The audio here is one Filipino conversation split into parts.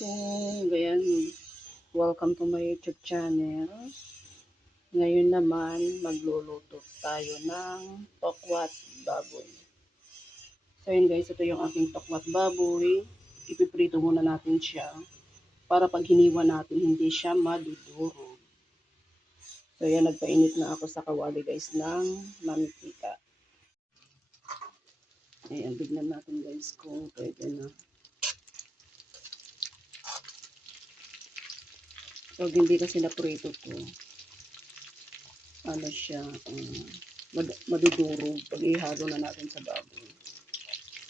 So, ganyan, welcome to my YouTube channel. Ngayon naman, magluluto tayo ng tokwat baboy. So, yun guys, ito yung aking tokwat baboy. Ipiprito muna natin siya para pag hiniwa natin, hindi siya madudurog. So, yan, nagpainit na ako sa kawali guys ng mantika. Ayan, bignan natin guys kung pwede na. So, hindi kasi naprito to. Ano siya, madudurog pag ihalo na natin sa baboy.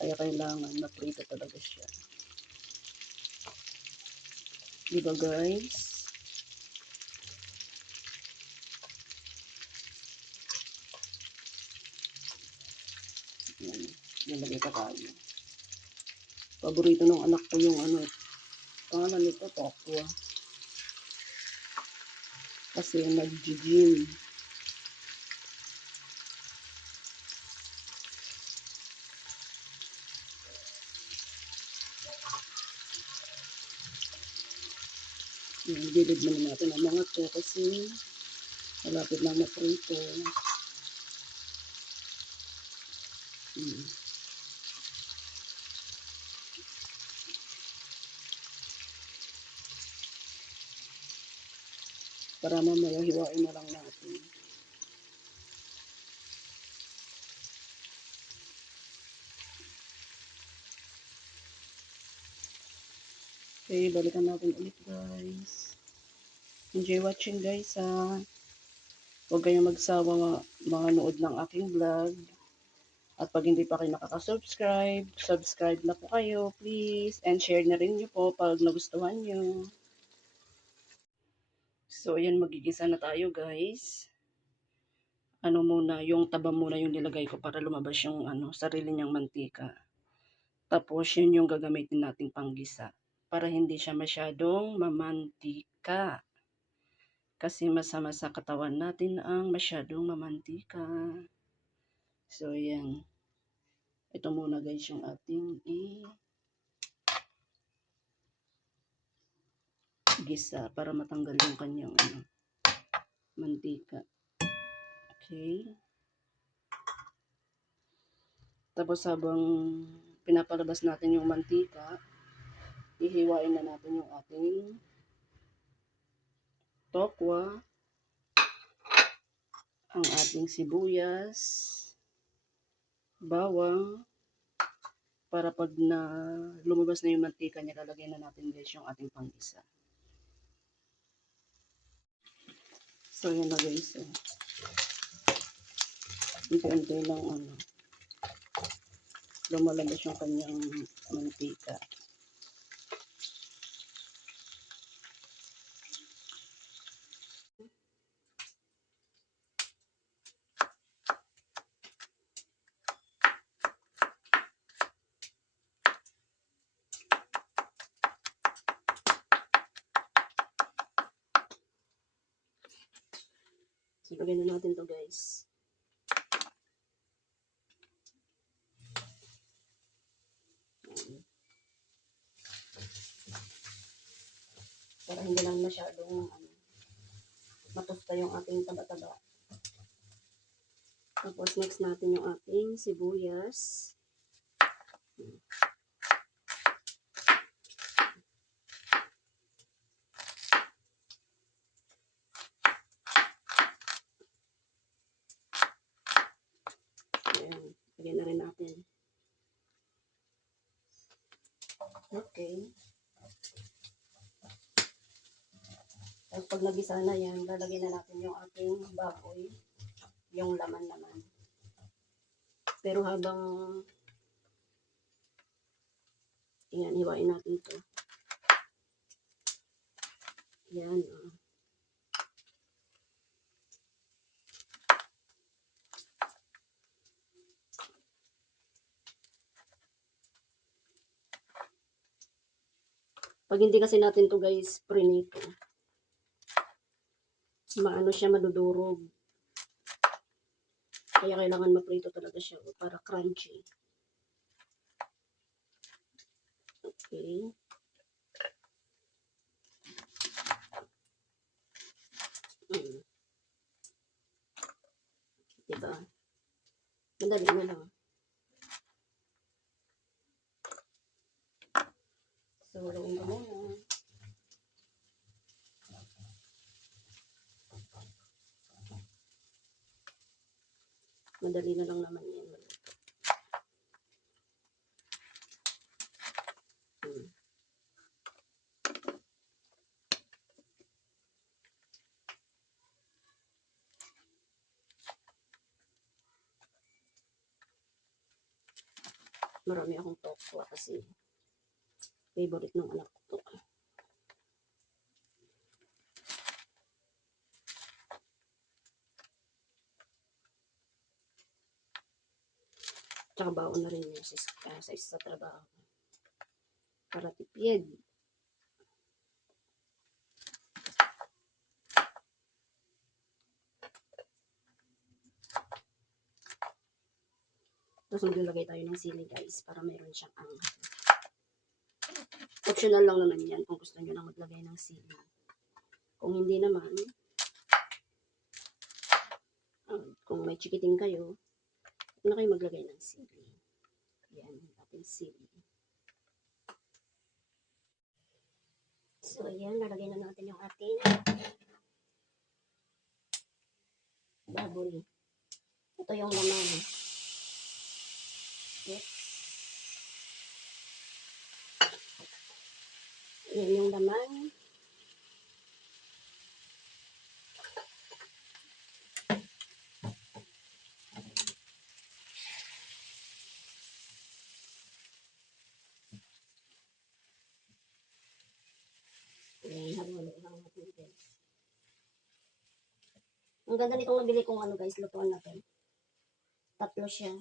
Kaya kailangan maprito talaga siya. Diba guys? Yan. Nilagay ka tayo. Paborito ng anak ko yung pangalan nito, tokwa. Kasi nag-gym. Yan, gilid muna natin ang mga to kasi malapit lang maprito. Para mamaya hiwain na lang natin. Okay, balikan natin ulit guys. Enjoy watching guys ha. Huwag kayong magsawa manood ng aking vlog. At pag hindi pa kayo nakaka-subscribe, subscribe na po kayo please. And share na rin nyo po pag nagustuhan nyo. So ayan, magigisa na tayo guys. Ano muna, yung taba muna yung nilagay ko para lumabas yung sarili niyang mantika. Tapos yun yung gagamitin nating panggisa. Para hindi siya masyadong mamantika. Kasi masama sa katawan natin ang masyadong mamantika. So, yan. Ito muna guys yung ating gisa para matanggal yung kanyang mantika. Okay. Tapos habang pinapalabas natin yung mantika, ihiwain na natin yung ating tokwa, ang ating sibuyas, bawang, para pag lumabas na yung mantika niya, lalagay na natin guys yung ating panggisa. So yun na guys. Unti-unti lang lumalabas yung kanyang mantika. So, lagyan na natin to guys. Para hindi lang masyadong matusta yung ating taba-taba. Tapos next natin yung ating sibuyas. Ayan, lagyan na rin natin. Okay. Tapos pag nagisa na yan, lalagyan na natin yung ating baboy, yung laman-laman. Pero habang yan, hiwain natin ito. Yan. Pag hindi kasi natin to guys, prinito, maano siya, madudurog. Kaya kailangan maprito talaga siya para crunchy. Okay. Mm. Diba? Madali na lang. So, haluin mo muna. Madali na lang naman yan. Hmm. Marami akong tokwa kasi favorite ng anak ko to. Tsaka baon na rin yun sa isa sa trabaho. Para tipid. Tapos maglalagay tayo ng sili guys para mayroon siyang anghang. Optional lang naman yan kung gusto nyo lang maglagay ng sili. Kung hindi naman, kung may chikiting kayo, huwag na kayo maglagay ng sili. Yan, ating sili. So, ayan, nalagay na natin yung ating baboy. Ito yung laman. Yes. Yan yung laman. Ayan, halo-halo lang natin guys. Ang ganda nitong nabili kong ano guys, lutuan natin. Tatlo siya.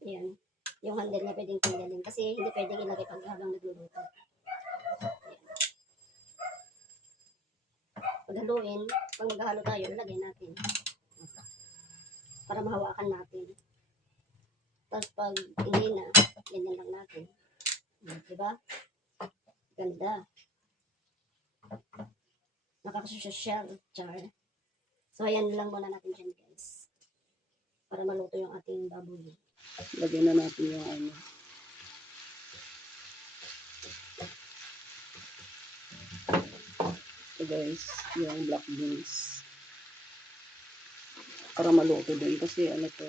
Ayan. Yung handle niya pwedeng tanggalin kasi hindi pwedeng ilagay pag habang nagluluto. Pag haluin, pag maghahalo tayo, ilagay natin. Para mahawakan natin. Tapos pag hindi na, ganyan lang natin. Diba? Ganda. Nakakasosyal, char. So, ayan lang muna natin dyan guys. Para maluto yung ating baboy. Lagyan na natin yung ano. So guys, yung black beans. Para maluto din kasi ano to,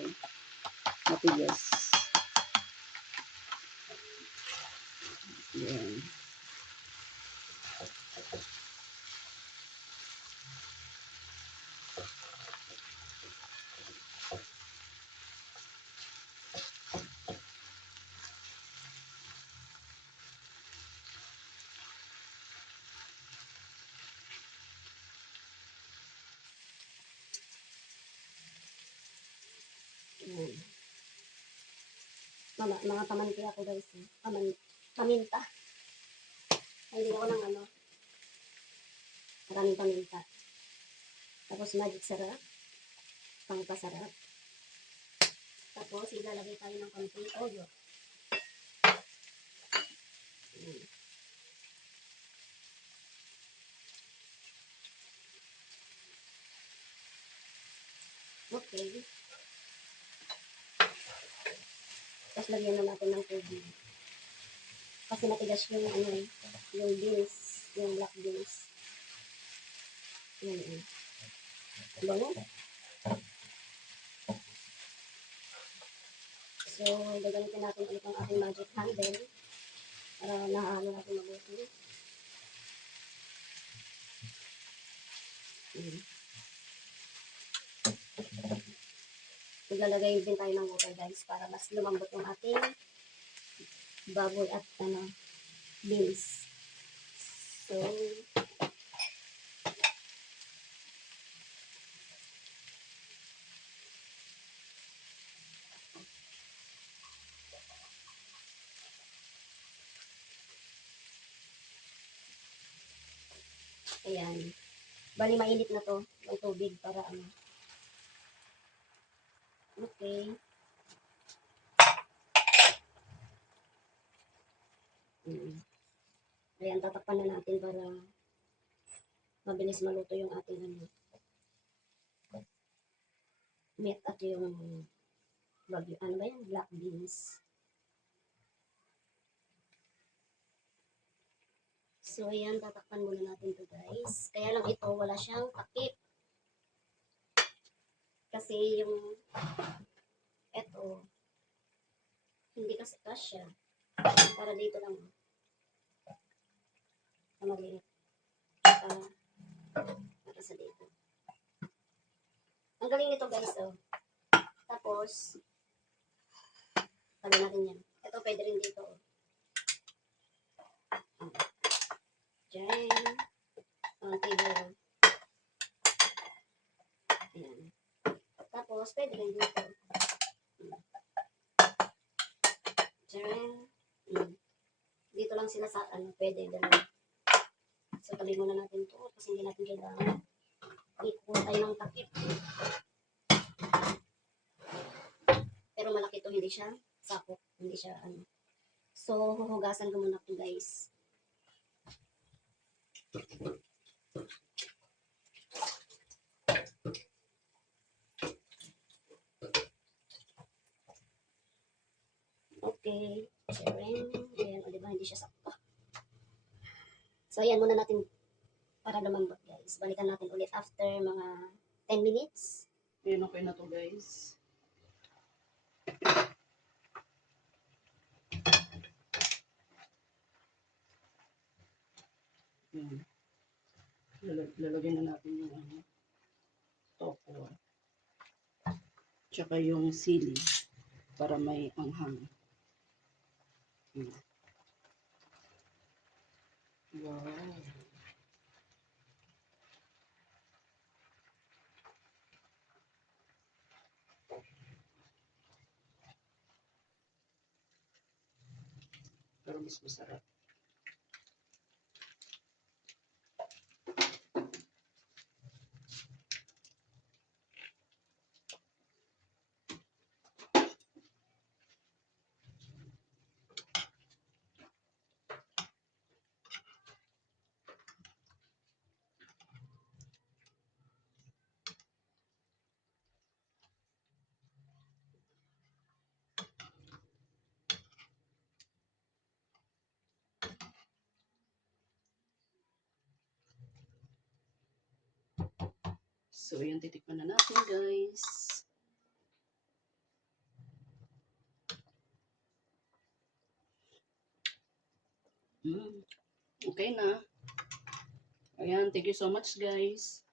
matigas. Yan. Ayan. Mga pamanti ako guys. Paminta. Hindi ako ng ano. Maraming paminta. Tapos magic sarap. Pangpasarap. Tapos ilalagay tayo ng konting toyo. Okay. Tapos lagyan na natin ng tubig. Kasi matigas yung ano, yung beans, yung black beans. Yan. Bango. So, gagamitin natin ulit ang ating magic handle para nahalo natin mabuti. Maglalagay din tayo ng water guys para mas lumambot yung ating baboy at beans. So, ayan. Bali mainit na to, yung tubig para ano. Okay. Ayan, tatakpan na natin para mabilis maluto yung ating ano, meat at yung bagyo, ano ba yan, black beans. So, ayan, tatakpan muna natin to guys. Kaya lang ito, wala siyang takip. Kasi yung, ito, hindi kasi kasya. Para dito lang. Sa maliit. Para sa dito. Ang galing nito guys, oh. Tapos, tabi natin yan. Ito, pwede rin dito, oh. Diyan. Ang table. Ayan. Tapos, pwede rin dito. Diyan. Dito lang sila sa, ano, pwede, dalawa. So, tabi muna natin to kasi hindi natin kailangan ikuha tayo ng takip. Pero malaki to, hindi siya sakop. Hindi siya, ano. So, huhugasan ko muna to guys. Okay. Sharing. Ayan, o diba, hindi siya sakto. So, ayan muna natin para lumambot guys. Balikan natin ulit after mga 10 minutes. Ayan, okay na to guys. Ayan. Lalagyan na natin yung ano, tofu. Tsaka yung sili para may anghang. Wow. Pero mas masarap. So, ayan, titikman na natin, guys. Okay na. Ayan, thank you so much, guys,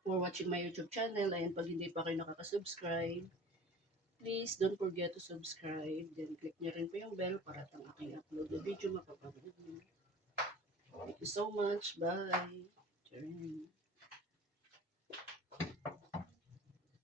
for watching my YouTube channel. Ayan, pag hindi pa kayo nakaka-subscribe, please don't forget to subscribe. Then, click nyo rin po yung bell para ang aking upload na video mapapanood nyo. Thank you so much. Bye.